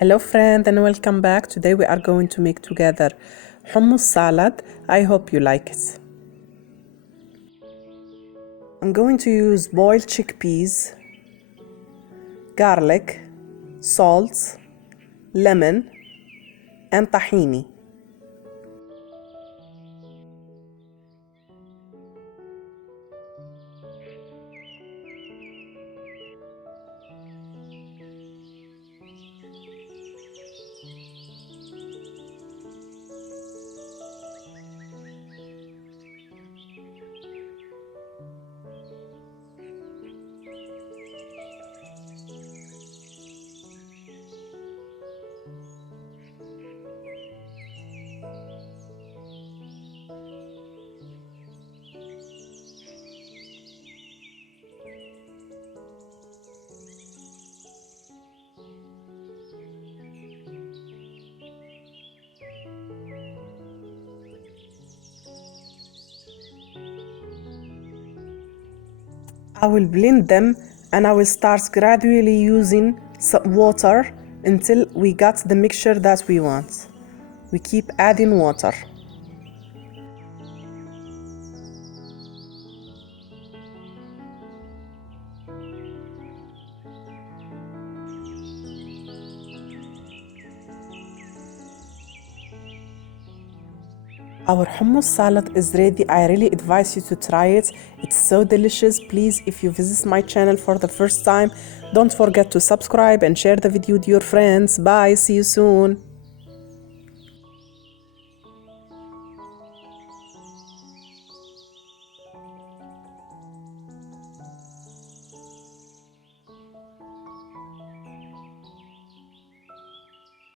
Hello friend and welcome back. Today we are going to make together hummus salad. I hope you like it. I'm going to use boiled chickpeas, garlic, salt, lemon and tahini. I will blend them and I will start gradually using some water until we got the mixture that we want. We keep adding water. Our hummus salad is ready. I really advise you to try it. It's so delicious. Please, if you visit my channel for the first time, don't forget to subscribe and share the video with your friends. Bye, see you soon.